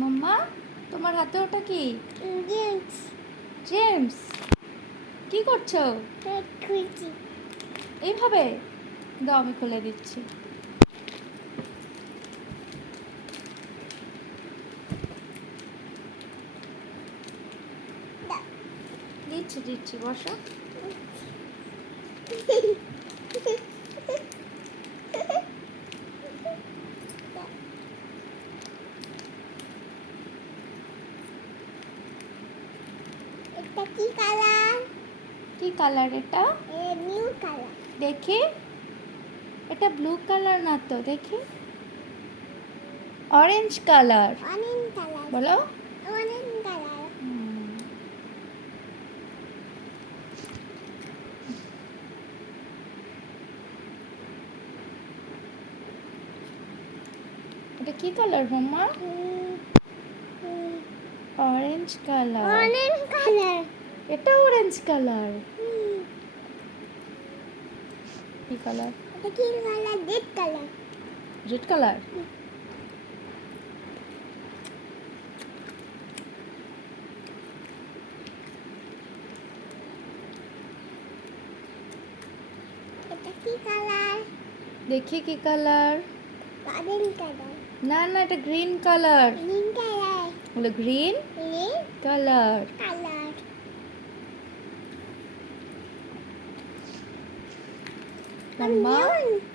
মাম্মা, তোমার হাতে ওটা কি? জেমস। জেমস, কি করছো? খুঁজি। এইভাবে দাও, আমি খুলে দিচ্ছি। দিচ্ছি দিচ্ছি, বসো। এটা কি কালার? কি কালার এটা? New colour. দেখি, এটা ব্লু কালার না তো, দেখি। Orange colour. Orange colour. বলো। Orange colour. এটা কি কালার মাম্মা? Orange colour. Orange colour. এটা অরেঞ্জ কালার। কি কালার? এটা কি colour? Red colour. Red colour. এটা কি কালার? দেখি কি কালার। Orange colour. না না, এটা গ্রিন কালার। Green colour. বলো গ্রিন রেড কালার। কালার। মাম্মা,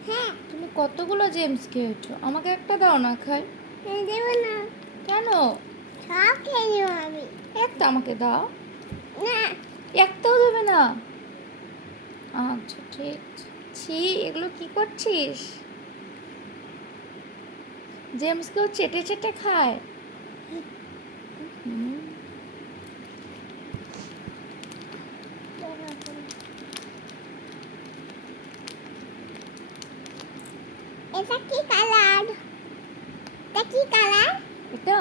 হ্যাঁ। তুমি কতগুলো জেমস খেয়েছো? আমাকে একটা দাও না, খাই। দেবো না। কেন? সব খেয়ে নেবো আমি। একটা আমাকে দাও। না। একটাও দেবে না? আচ্ছা ঠিক আছে। ছি, এগুলো কি করছিস? জেমস কেউ চেটে চেটে খায়? হুম। এটা কি কালার? এটা কি কালার? এটা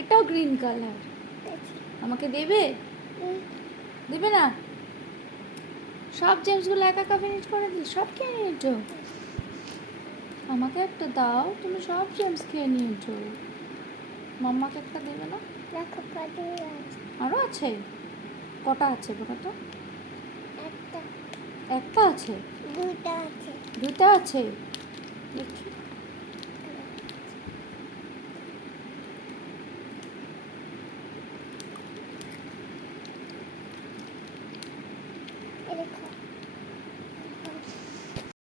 এটাও গ্রিন কালার। আমাকে দেবে? দেবে না? সব জেমসগুলো একা একা ফিনিশ করে দিল, সব খেয়ে নিয়েছো? আমাকে একটা দাও, তুমি সব জেমস খেয়ে নিয়েছো। মাম্মাকে একটা দেবে না? দেখো কত আছে। আরও আছে? কটা আছে বলো তো? একটা। একটা আছে? দুটো আছে। দুটা আছে? দেখি।